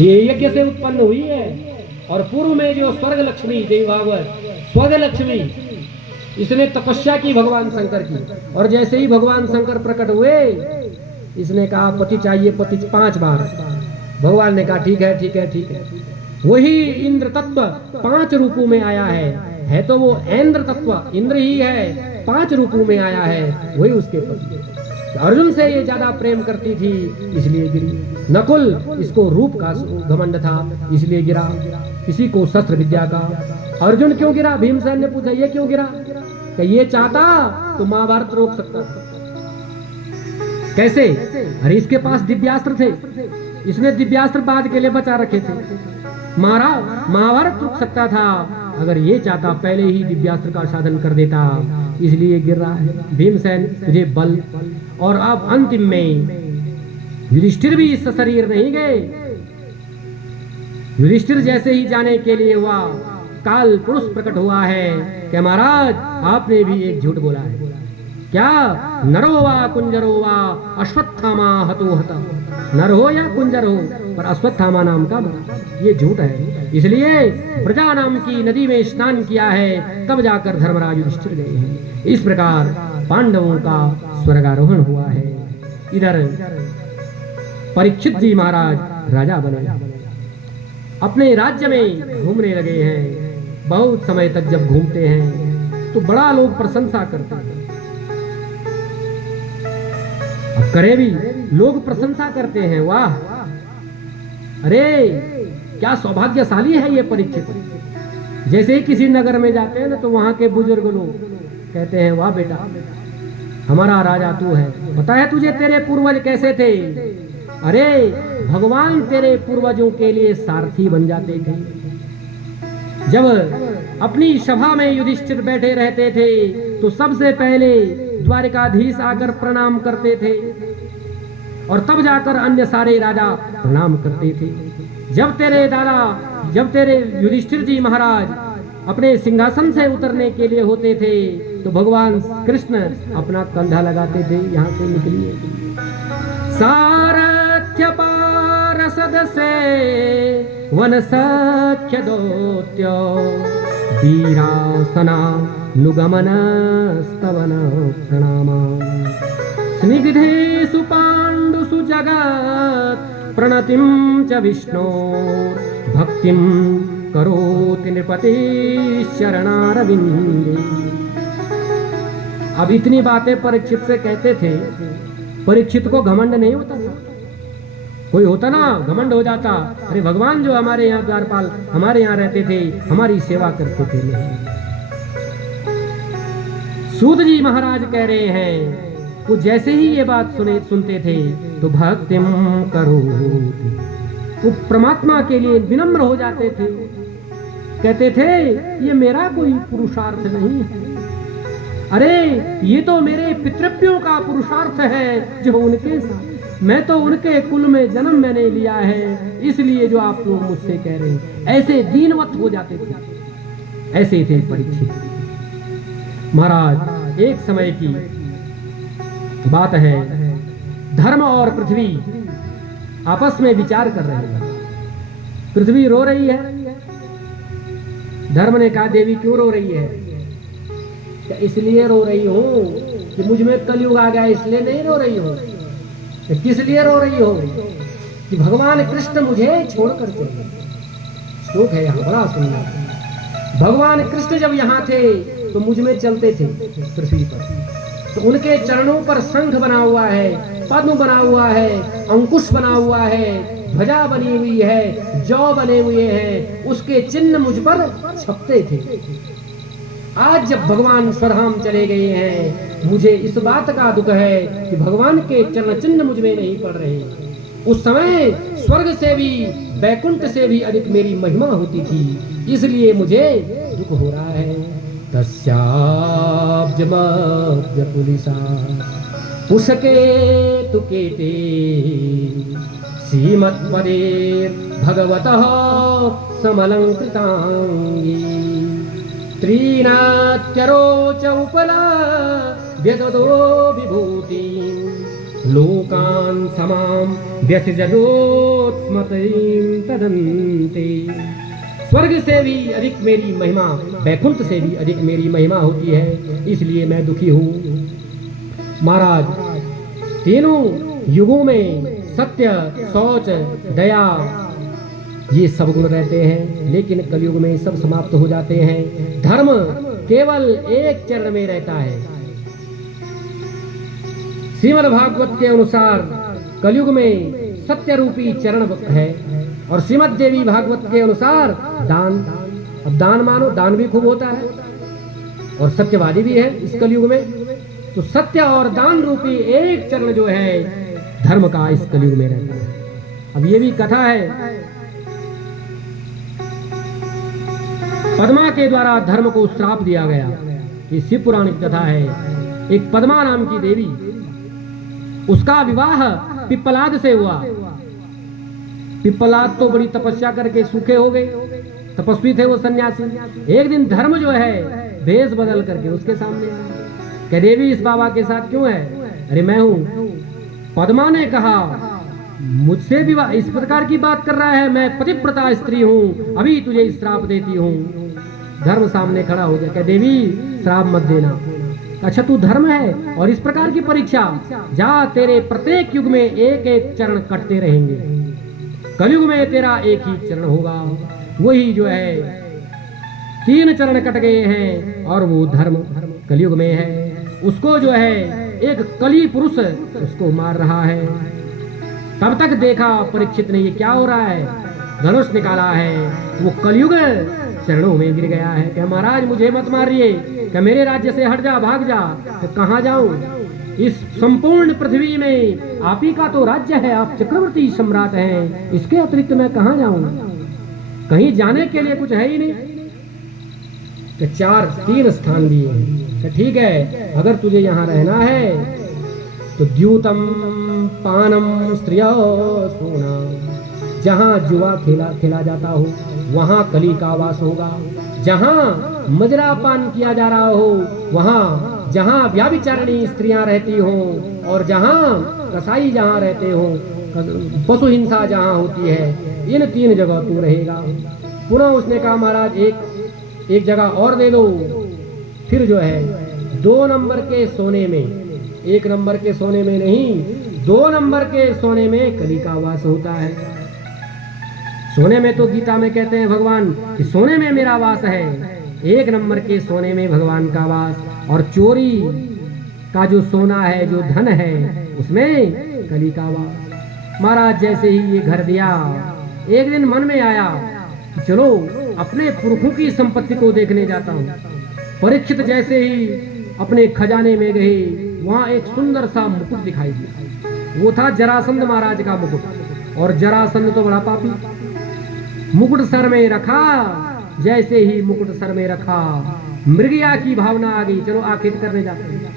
ये यज्ञ से उत्पन्न हुई है। और पूर्व में जो स्वर्ग लक्ष्मी, देवी भागवत स्वर्ग लक्ष्मी, इसने तपस्या की भगवान शंकर की। और जैसे ही भगवान शंकर प्रकट हुए, इसने कहा पति चाहिए, पति 5 बार। भगवान ने कहा ठीक है ठीक है ठीक है। वही इंद्र तत्व 5 रूपों में आया है तो वो इंद्र तत्व इंद्र ही है, 5 रूपों में आया है, वही उसके पति। अर्जुन से ये ज्यादा प्रेम करती थी, इसलिए गिरी। नकुल, इसको रूप का घमंड था, इसलिए गिरा। किसी को शस्त्र विद्या का। अर्जुन क्यों गिरा? भीमसेन ने पूछा ये क्यों गिरा? कि ये चाहता तो महाभारत रोक सकता था। कैसे? अरे इसके पास दिव्यास्त्र थे, इसने दिव्यास्त्र बाद के लिए बचा रखे थे। महाभारत रुक सकता था अगर ये चाहता, पहले ही दिव्यास्त्र का साधन कर देता, इसलिए गिर रहा है। भीमसेन तुझे बल। और अब अंतिम में युधिष्ठिर भी इस शरीर नहीं गए। युधिष्ठिर जैसे ही जाने के लिए हुआ, काल पुरुष प्रकट हुआ है कि महाराज आपने भी एक झूठ बोला है। क्या? नरो वा कुंजरो वा अश्वत्थामा हतो हता। नर हो या कुंजर हो, पर अश्वत्थामा नाम का मरा, ये झूठ है। इसलिए प्रजा नाम की नदी में स्नान किया है, तब जाकर धर्मराज युधिष्ठिर गए हैं। इस प्रकार पांडवों का स्वर्गारोहण हुआ है। इधर परीक्षित जी महाराज राजा बने, अपने राज्य में घूमने लगे हैं। बहुत समय तक जब घूमते हैं तो बड़ा लोग प्रशंसा करते हैं। अब करे भी, लोग प्रशंसा करते हैं, वाह अरे क्या सौभाग्यशाली है ये परीक्षित। जैसे ही किसी नगर में जाते हैं ना, तो वहां के बुजुर्ग लोग कहते हैं वाह बेटा हमारा राजा तू है। पता है तुझे तेरे पूर्वज कैसे थे? अरे भगवान तेरे पूर्वजों के लिए सारथी बन जाते थे। जब अपनी सभा में युधिष्ठिर बैठे रहते थे तो सबसे पहले द्वारिकाधीश आकर प्रणाम करते थे, और तब जाकर अन्य सारे राजा प्रणाम करते थे। जब तेरे युधिष्ठिर जी महाराज अपने सिंहासन से उतरने के लिए होते थे तो भगवान कृष्ण अपना कंधा लगाते थे, यहाँ से निकलिए। सारथ्य पारसद से वन सख्य दोत्य वीरासना नुगमन स्तवन प्रणामा स्निग्धेषु पाण्डुषु जगत् प्रणतिं च विष्णो भक्तिं करोति नृपति शरणारविंदे। अब इतनी बातें परीक्षित से कहते थे। परीक्षित को घमंड नहीं होता था। कोई होता ना घमंड हो जाता, अरे भगवान जो हमारे यहाँ द्वारपाल हमारे यहाँ रहते थे, हमारी सेवा करते थे। सूत जी महाराज कह रहे हैं वो जैसे ही ये बात सुनते थे तो भक्तिम करो, वो परमात्मा के लिए विनम्र हो जाते थे। कहते थे ये मेरा कोई पुरुषार्थ नहीं है, अरे ये तो मेरे पितृव्यों का पुरुषार्थ है जो उनके साथ, मैं तो उनके कुल में जन्म मैंने लिया है, इसलिए जो आप लोग मुझसे कह रहे हैं। ऐसे दीनवत हो जाते थे, ऐसे थे परीक्षित महाराज। एक समय की बात है, धर्म और पृथ्वी आपस में विचार कर रहे हैं। पृथ्वी रो रही है। धर्म ने कहा देवी क्यों रो रही है? क्या इसलिए रो रही हूँ कि मुझ में कलयुग आ गया, इसलिए नहीं रो रही हूँ। किस लिए रो रही हो? कि भगवान कृष्ण मुझे छोड़कर चले। श्लोक है यहाँ बड़ा सुंदर। भगवान कृष्ण जब यहाँ थे तो मुझ में चलते थे पृथ्वी पर, तो उनके चरणों पर शंख बना हुआ है, पद्म बना हुआ है, अंकुश बना हुआ है, ध्वजा बनी हुई है, जौ बने हुए हैं, उसके चिन्ह मुझ पर छपते थे। आज जब भगवान स्वधाम चले गए हैं, मुझे इस बात का दुख है कि भगवान के चरण चिन्ह मुझ में नहीं पड़ रहे। उस समय स्वर्ग से भी वैकुंठ से भी अधिक मेरी महिमा होती थी, इसलिए मुझे दुख हो रहा है। तस्याब्जमब्जपुलिसा पुष्के तुकेते श्रीमत्पदे भगवतः समलंकृतांगी त्रीनात्यरोच उपला व्यददो विभूति लोकान् समां व्यसजो स्मृतिं तदन्ते। स्वर्ग से भी अधिक मेरी महिमा, वैकुंठ से भी अधिक मेरी महिमा होती है, इसलिए मैं दुखी हूँ। महाराज, तीनों युगों में सत्य, शौच, दया ये सब गुण रहते हैं, लेकिन कलयुग में सब समाप्त हो जाते हैं। धर्म केवल एक चरण में रहता है। श्रीमद् भागवत के अनुसार कलयुग में सत्य रूपी चरण है, और श्रीमद् देवी भागवत के अनुसार दान। अब दान मानो, दान भी खूब होता है और सत्यवादी भी है इस कलयुग में। तो सत्य और दान रूपी एक चरण जो है धर्म का इस कलयुग में रहता है। अब ये भी कथा है, पद्मा के द्वारा धर्म को श्राप दिया गया। ये शिव पुराण की कथा है। एक पद्मा नाम की देवी, उसका विवाह पिप्पलाद से हुआ। पिप्पलाद तो बड़ी तपस्या करके सूखे हो गए, तपस्वी थे वो सन्यासी। एक दिन धर्म जो है भेष बदल करके उसके सामने आया। कह, देवी इस बाबा के साथ क्यों है? अरे मैं हूं। पद्मा ने कहा, मुझसे विवाह इस प्रकार की बात कर रहा है, मैं पतिव्रता स्त्री हूँ, अभी तुझे श्राप देती हूँ। धर्म सामने खड़ा हो गया। कह, देवी श्राप मत देना। अच्छा, तू धर्म है और इस प्रकार की परीक्षा, जा तेरे प्रत्येक युग में एक एक चरण कटते रहेंगे, कलयुग में तेरा एक ही चरण होगा। वही जो है 3 चरण कट गए हैं और वो धर्म कलयुग में है। उसको जो है एक कली पुरुष उसको मार रहा है। तब तक देखा परीक्षित ने ये क्या हो रहा है, धनुष निकाला है, वो कलयुग चरणों में गिर गया है। क्या महाराज मुझे मत मारिए, क्या मेरे राज्य से हट जा, भाग जा। तो कहाँ जाऊं? इस संपूर्ण पृथ्वी में आप ही का तो राज्य है, आप चक्रवर्ती सम्राट हैं, इसके अतिरिक्त मैं कहाँ जाऊं? कहीं जाने के लिए कुछ है ही नहीं। तो 3 स्थान दिए हैं। तो ठीक है, अगर तुझे यहाँ रहना है तो द्यूतम पानम स्त्रिया सोना, जहाँ जुआ खेला जाता हो वहाँ कली का वास होगा। जहाँ मजरा पान किया जा रहा हो वहाँ, जहाँ व्याभिचारिणी स्त्रियां रहती हो, और जहाँ कसाई जहाँ रहते हो, पशु हिंसा जहाँ होती है, इन 3 जगह तू रहेगा। पुनः उसने कहा, महाराज एक जगह और दे दो। फिर जो है 2 नंबर के सोने में, 1 नंबर के सोने में नहीं, 2 नंबर के सोने में कली का वास होता है। सोने में तो गीता में कहते हैं भगवान कि सोने में मेरा वास है, 1 नंबर के सोने में भगवान का वास, और चोरी का जो सोना है, जो धन है, उसमें कली का वास। महाराज जैसे ही ये घर दिया, एक दिन मन में आया कि चलो अपने पुरखों की संपत्ति को देखने जाता हूँ। परीक्षित जैसे ही अपने खजाने में गए, वहां एक सुंदर सा मुकुट दिखाई दिया। वो था जरासंध महाराज का मुकुट, और जरासंध तो बड़ा पापी। मुकुट सर में रखा, जैसे ही मुकुट सर में रखा, मृगया की भावना आ गई, चलो आखिर करने जाते हैं।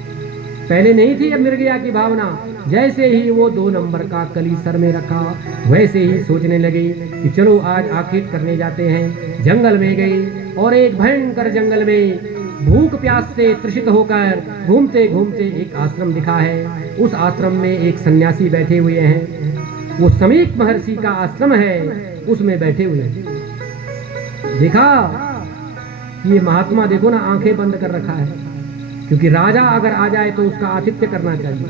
पहले नहीं थी अब मृगया की भावना। जैसे ही वो 2 नंबर का कली सर में रखा, वैसे ही सोचने लगे कि चलो आज आखिर करने जाते हैं। जंगल में गए, और एक भयंकर जंगल में भूख प्यास से तृषित होकर घूमते घूमते एक आश्रम दिखा है। उस आश्रम में एक सन्यासी बैठे हुए हैं। वो समीक महर्षि का आश्रम है, उसमें बैठे हुए हैं। देखा ये महात्मा, देखो ना, आंखें बंद कर रखा है, क्योंकि राजा अगर आ जाए तो उसका आतिथ्य करना चाहिए,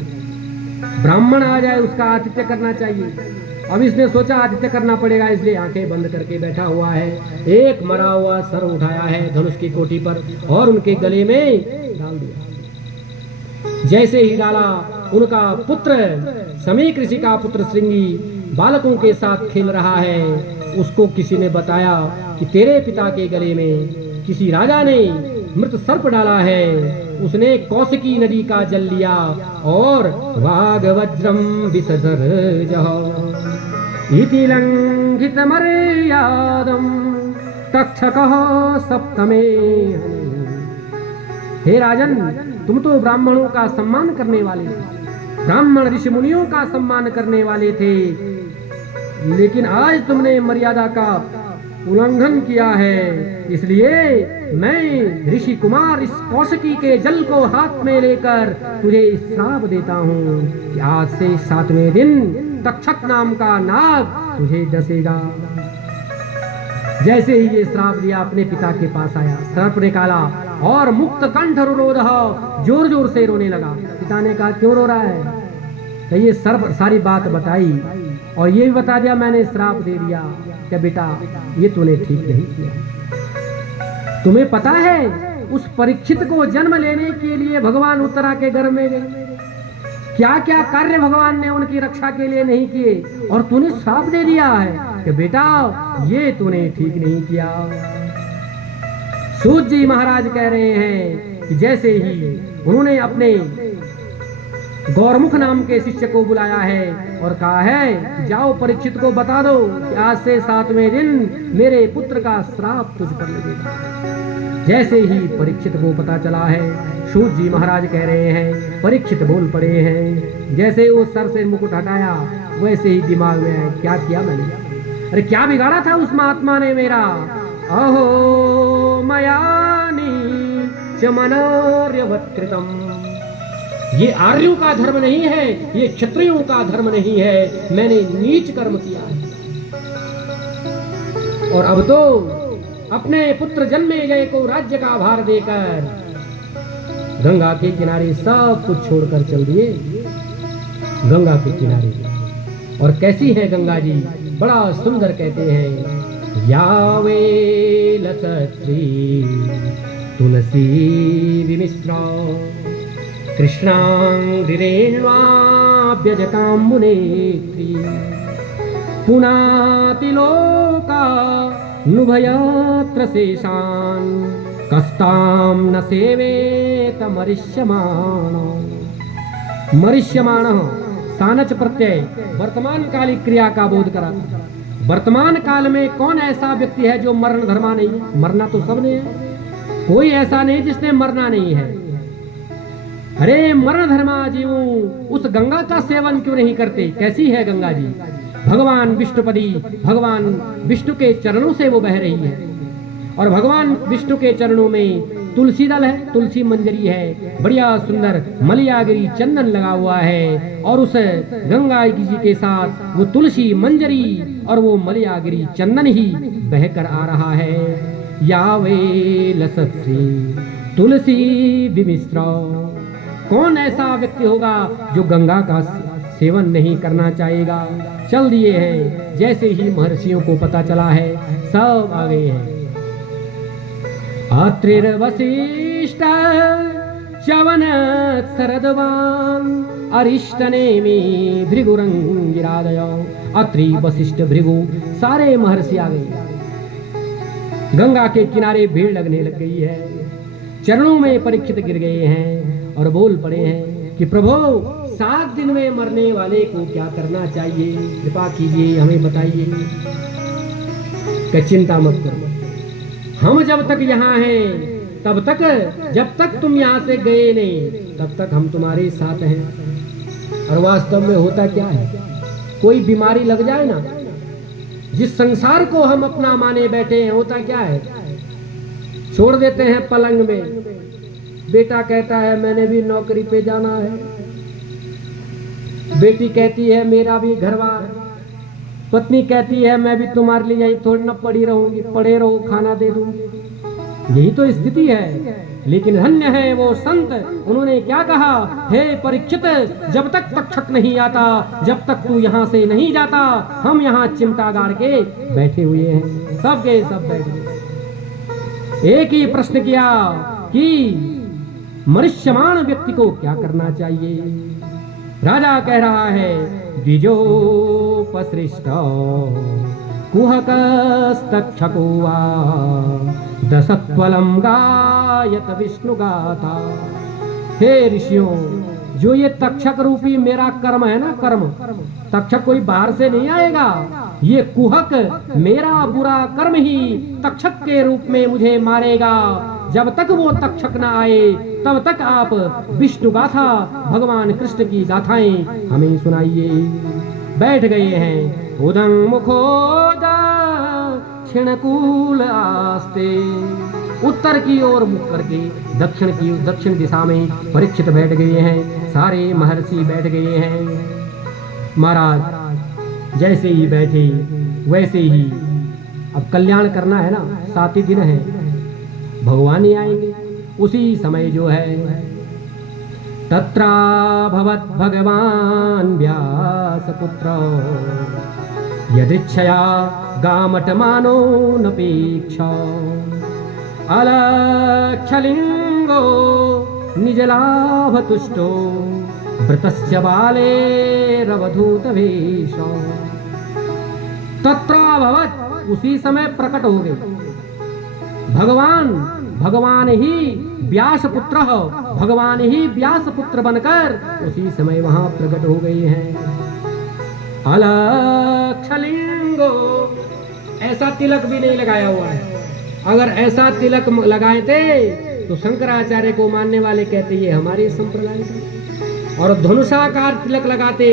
ब्राह्मण आ जाए उसका आतिथ्य करना चाहिए। अब इसने सोचा आतिथ्य करना पड़ेगा, इसलिए आंखें बंद करके बैठा हुआ है। एक मरा हुआ सर उठाया है धनुष की कोठी पर और उनके गले में डाल दिया। जैसे ही डाला, उनका पुत्र समीक ऋषि का पुत्र श्रृंगी बालकों के साथ खेल रहा है। उसको किसी ने बताया कि तेरे पिता के गले में किसी राजा ने मृत सर्प डाला है। उसने कौशिकी नदी का जल लिया और वाग वज्रम विसर्जर इति लंघित मर्यादम तक्षकः सप्तमे। हे राजन, तुम तो ब्राह्मणों का सम्मान करने वाले थे, ब्राह्मण ऋषि मुनियों का सम्मान करने वाले थे, लेकिन आज तुमने मर्यादा का उल्लंघन किया है। इसलिए मैं ऋषि कुमार इस कौशिकी के जल को हाथ में लेकर तुझे श्राप देता हूँ कि आज से 7वें दिन तक्षक नाम का नाग तुझे डसेगा। जैसे ही ये श्राप दिया अपने पिता के पास आया, सर्प निकाला और मुक्त कंठ रोध जोर जोर से रोने लगा। पिता ने कहा क्यों रो रहा है? तो ये सर्प सारी बात बताई और ये भी बता दिया मैंने श्राप दे दिया कि बेटा ये तूने ठीक नहीं किया। तुम्हें पता है उस परीक्षित को जन्म लेने के लिए भगवान उत्तरा के गर्भ में गए, क्या क्या कार्य भगवान ने उनकी रक्षा के लिए नहीं किए और तूने श्राप दे दिया है कि बेटा ये तूने ठीक नहीं किया। सूत जी महाराज कह रहे हैं कि जैसे ही उन्होंने अपने गौरमुख नाम के शिष्य को बुलाया है और कहा है जाओ परीक्षित को बता दो कि आज से 7वें दिन मेरे पुत्र का श्राप तुझ पर लगेगा। जैसे ही परीक्षित को पता चला है, सूत जी महाराज कह रहे हैं परीक्षित बोल पड़े हैं, जैसे वो सर से मुकुट हटाया वैसे ही दिमाग में आया क्या किया मैंने, अरे क्या बिगाड़ा था उस महात्मा ने मेरा। अहो मयानी चमनार्यवत्कृतम, ये आर्यों का धर्म नहीं है, ये क्षत्रियों का धर्म नहीं है, मैंने नीच कर्म किया है। और अब तो अपने पुत्र जन्मे गए को राज्य का भार देकर गंगा के किनारे सब कुछ छोड़कर चल दिए गंगा के किनारे। और कैसी है गंगा जी, बड़ा सुंदर कहते हैं यावे लसत्री तुलसी विमिश्रा कृष्णांगिरेण्वाभ्यजतां मुनेत्री पुनातिलोका नुभयत्र शेषान् कस्तां न सेवेत मरिष्यमाणः। मरिष्यमाणः सानच प्रत्यय वर्तमान कालिक क्रिया का बोध कराता है। वर्तमान काल में कौन ऐसा व्यक्ति है जो मरण धर्मा नहीं है? मरना तो सबने है, कोई ऐसा नहीं जिसने मरना नहीं है। अरे मरण धर्मा जीवों उस गंगा का सेवन क्यों नहीं करते? कैसी है गंगा जी, भगवान विष्णुपदी, भगवान विष्णु के चरणों से वो बह रही है और भगवान विष्णु के चरणों में तुलसी दल है, तुलसी मंजरी है, बढ़िया सुंदर मलयागिरी चंदन लगा हुआ है और उस गंगा जी के साथ वो तुलसी मंजरी और वो मलयागिरी चंदन ही बहकर आ रहा है। यावे लसत्सी तुलसी विमिश्रा, कौन ऐसा व्यक्ति होगा जो गंगा का सेवन नहीं करना चाहेगा? चल दिए हैं। जैसे ही महर्षियों को पता चला है सब आ गए हैं। अत्रिर्वसिष्ठ च्यवन शरदवान अरिष्टनेमि भृगुरंगिरादय। अत्रि वशिष्ठ भृगु सारे महर्षि आ गए। गंगा के किनारे भीड़ लगने लग गई है। चरणों में परीक्षित गिर गए हैं और बोल पड़े हैं कि प्रभु 7 दिन में मरने वाले को क्या करना चाहिए, कृपा कीजिए हमें बताइए। कि चिंता मत करो, हम जब तक यहाँ हैं तब तक, जब तक तुम यहाँ से गए नहीं तब तक हम तुम्हारे साथ हैं। और वास्तव में होता क्या है, कोई बीमारी लग जाए ना, जिस संसार को हम अपना माने बैठे हैं, होता क्या है, छोड़ देते हैं पलंग में। बेटा कहता है मैंने भी नौकरी पे जाना है, बेटी कहती है मेरा भी घरवार, पत्नी कहती है मैं भी तुम्हारे लिए यही थोड़ी ना पड़ी रहूंगी, पड़े रहो खाना दे दूंगी। यही तो स्थिति है। लेकिन धन्य है वो संत, उन्होंने क्या कहा, हे परीक्षित जब तक तक्षक नहीं आता, जब तक तू यहाँ से नहीं जाता, हम यहाँ चिमटा गाड़ के बैठे हुए हैं। सब के सब बैठे। एक ही प्रश्न किया कि मनुष्यमान व्यक्ति को क्या करना चाहिए। राजा कह रहा है द्विजोपसृष्ट कुहकस्तक्षको वा दशत्वलं गायत विष्णु गाथा। हे ऋषियों, जो ये तक्षक रूपी मेरा कर्म है ना, कर्म, तक्षक कोई बाहर से नहीं आएगा, ये कुहक मेरा बुरा कर्म ही तक्षक के रूप में मुझे मारेगा। जब तक वो तक्षक न आए तब तक आप विष्णु गाथा, भगवान कृष्ण की गाथाएं हमें सुनाइए। बैठ गए हैं। उदं मुखोदा क्षिणकूल आस्ते, उत्तर की ओर मुख करके दक्षिण दिशा में परीक्षित बैठ गए हैं। सारे महर्षि बैठ गए हैं। महाराज जैसे ही बैठे वैसे ही, अब कल्याण करना है ना, 7 ही दिन है, भगवान ही आएंगे। उसी समय जो है तत्रा भवत भगवान व्यासपुत्र यदिच्छया गामटमानो नपेक्षा अलक्षलिंगो निजलाभतुष्टो वृतस्य बालेरवधूतवेशो। तत्राभवत, उसी समय प्रकट हो गए भगवान ही व्यास पुत्र, भगवान ही व्यास पुत्र बनकर उसी समय वहां प्रकट हो गए हैं। अलक्षलिंगो, ऐसा तिलक भी नहीं लगाया हुआ है। अगर ऐसा तिलक लगाए थे तो शंकराचार्य को मानने वाले कहते ये हमारे संप्रदाय का, और धनुषाकार तिलक लगाते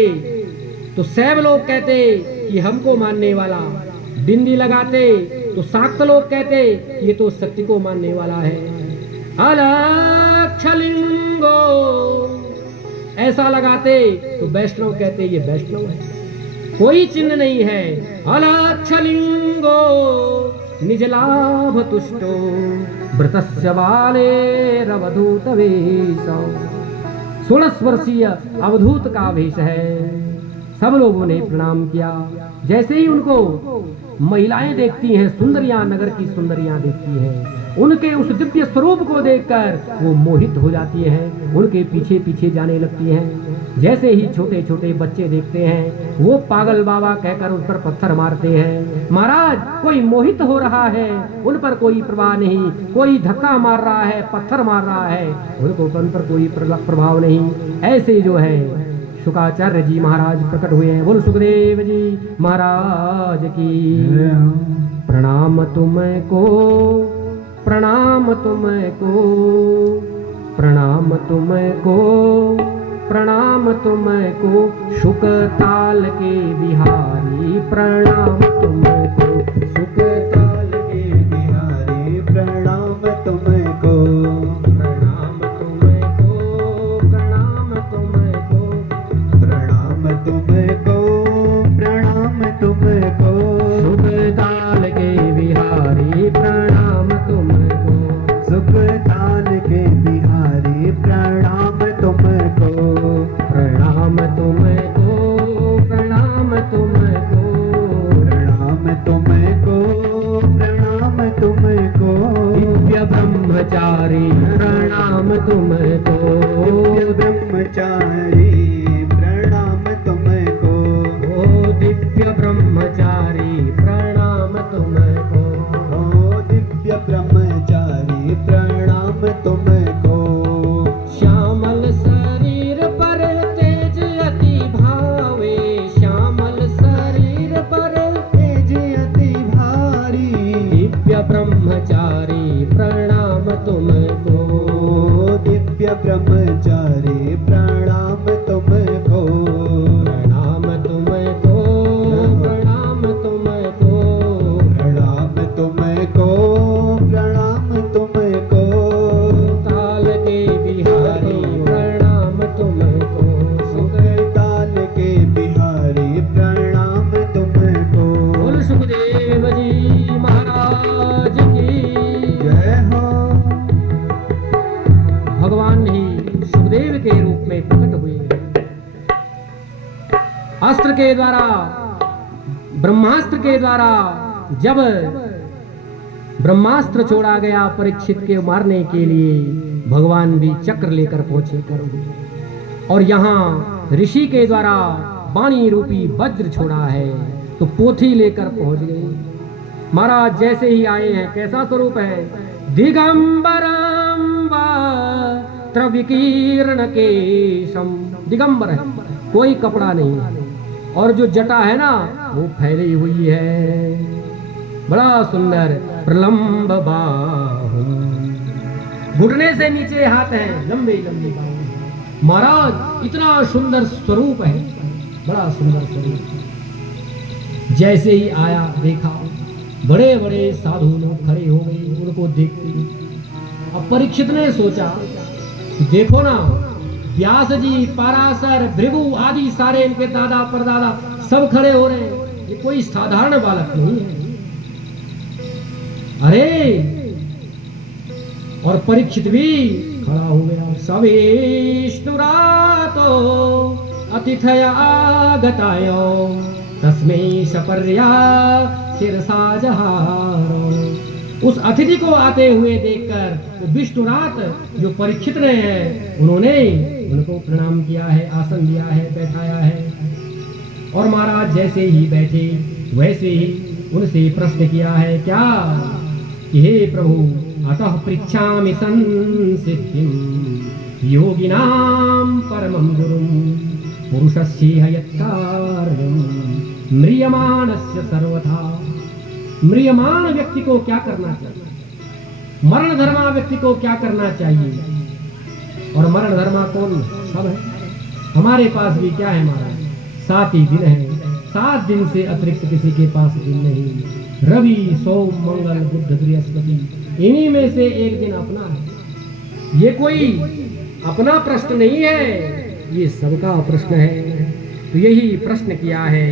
तो सैव लोग कहते कि हमको मानने वाला, बिंदी लगाते तो शाक्त लोग कहते ये तो शक्ति को मानने वाला है। अलक्षलिंगो, ऐसा लगाते तो वैष्णव कहते ये वैष्णव है, कोई चिन्ह नहीं है। अलक्षलिंगो निजलाभ तुष्टो वृतस्य बालेरवधूत वेश। 16 वर्षीय अवधूत का वेश है। सब लोगों ने प्रणाम किया। जैसे ही उनको महिलाएं देखती हैं, सुंदरियां, नगर की सुंदरियां देखती हैं, उनके उस दिव्य स्वरूप को देखकर वो मोहित हो जाती हैं, उनके पीछे पीछे जाने लगती हैं। जैसे ही छोटे छोटे बच्चे देखते हैं वो पागल बाबा कहकर उन पर पत्थर मारते हैं। महाराज, कोई मोहित हो रहा है, उन पर कोई प्रभाव नहीं, कोई धक्का मार रहा है, पत्थर मार रहा है, उनको उन पर कोई प्रभाव नहीं। ऐसे जो है शुकाचार्य जी महाराज प्रकट हुए हैं। बोल सुखदेव जी महाराज की प्रणाम तुमको, प्रणाम तुमको, प्रणाम तुमको, प्रणाम तुमको, शुकताल के बिहारी प्रणाम तुमको, शुकताल के बिहारी प्रणाम तुमको, प्रणाम तुमको, प्रणाम तुमको, प्रणाम तुमको, प्रणाम तुमको, शुकताल के बिहारी प्रणाम तुमको, शुकताल के बिहारी प्रणाम तुमको, प्रणाम तुमको, प्रणाम तुमको, प्रणाम तुमको, प्रणाम तुमको, दिव्य ब्रह्मचारी प्रणाम तुमको, दिव्य ब्रह्मचारी प्रणाम तुमको, ओ दिव्य ब्रह्मचारी प्रणाम तुमको, ओ दिव्य ब्रह्मचारी प्रणाम तुमको, श्यामल शरीर पर तेज अति भावे, श्यामल शरीर पर तेज अति भारी, दिव्य ब्रह्मचारी प्रणाम तुमको, दिव्य ब्रह्मचारी प्रणाम तुमको, प्रणाम तुमको, प्रणाम तुमको, प्रणाम तुमको, प्रणाम तुमको, ताल के बिहारी प्रणाम तुमको, शुकताल के बिहारी प्रणाम तुमको। बोल सुखदेव जी महाराज की जय हो। भगवान ही सुखदेव के रूप में प्रकट हुए। अस्त्र के द्वारा, ब्रह्मास्त्र के द्वारा जब ब्रह्मास्त्र छोड़ा गया परीक्षित के मारने के लिए, भगवान भी चक्र लेकर पहुंचे करोगे। और यहाँ ऋषि के द्वारा वाणी रूपी वज्र छोड़ा है तो पोथी लेकर पहुंच गए। महाराज जैसे ही आए हैं, कैसा स्वरूप है? दिगंबरम वस्त्रविकीर्ण केशम, दिगंबर है, कोई कपड़ा नहीं, और जो जटा है ना वो फैली हुई है, बड़ा सुंदर। प्रलंब बाहु, घुटने से नीचे हाथ है, लंबे लंबे बाहु। महाराज इतना सुंदर स्वरूप है, बड़ा सुंदर स्वरूप। जैसे ही आया देखा, बड़े बड़े साधु लोग खड़े हो गए उनको देखते। अब परीक्षित ने सोचा, देखो ना, व्यास जी, पराशर, भृगु आदि सारे इनके दादा परदादा सब खड़े हो रहे हैं, ये कोई साधारण बालक नहीं है। अरे और परीक्षित भी खड़ा हो गया। सविष्णुरातो अतिथया आगतायो तस्मै सपर्या शिरसा जहारो। उस अतिथि को आते हुए देखकर वो विष्णुरात जो परीक्षित रहे हैं, उन्होंने उनको प्रणाम किया है, आसन दिया है, बैठाया है। और महाराज जैसे ही बैठे वैसे ही उनसे प्रश्न किया है, क्या कि हे प्रभु अतः पृच्छामि संसिद्धिं योगिनां परमं गुरुं पुरुषस्येह यत्कार्यं म्रियमाणस्य सर्वथा। म्रियमाण व्यक्ति को क्या करना चाहिए, मरण धर्मा व्यक्ति को क्या करना चाहिए। और मरण धर्मा कौन सब है हमारे पास भी क्या है महाराज, 7 ही दिन है, 7 दिन से अतिरिक्त किसी के पास दिन नहीं। रवि सोम मंगल बुध बृहस्पति, इन्हीं में से एक दिन अपना है। ये कोई अपना प्रश्न नहीं है, ये सबका प्रश्न है। तो यही प्रश्न किया है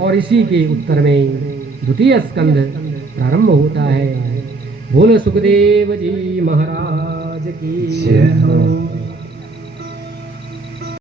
और इसी के उत्तर में द्वितीय स्कंध प्रारंभ होता है। बोलो सुखदेव जी महाराज की जय हो।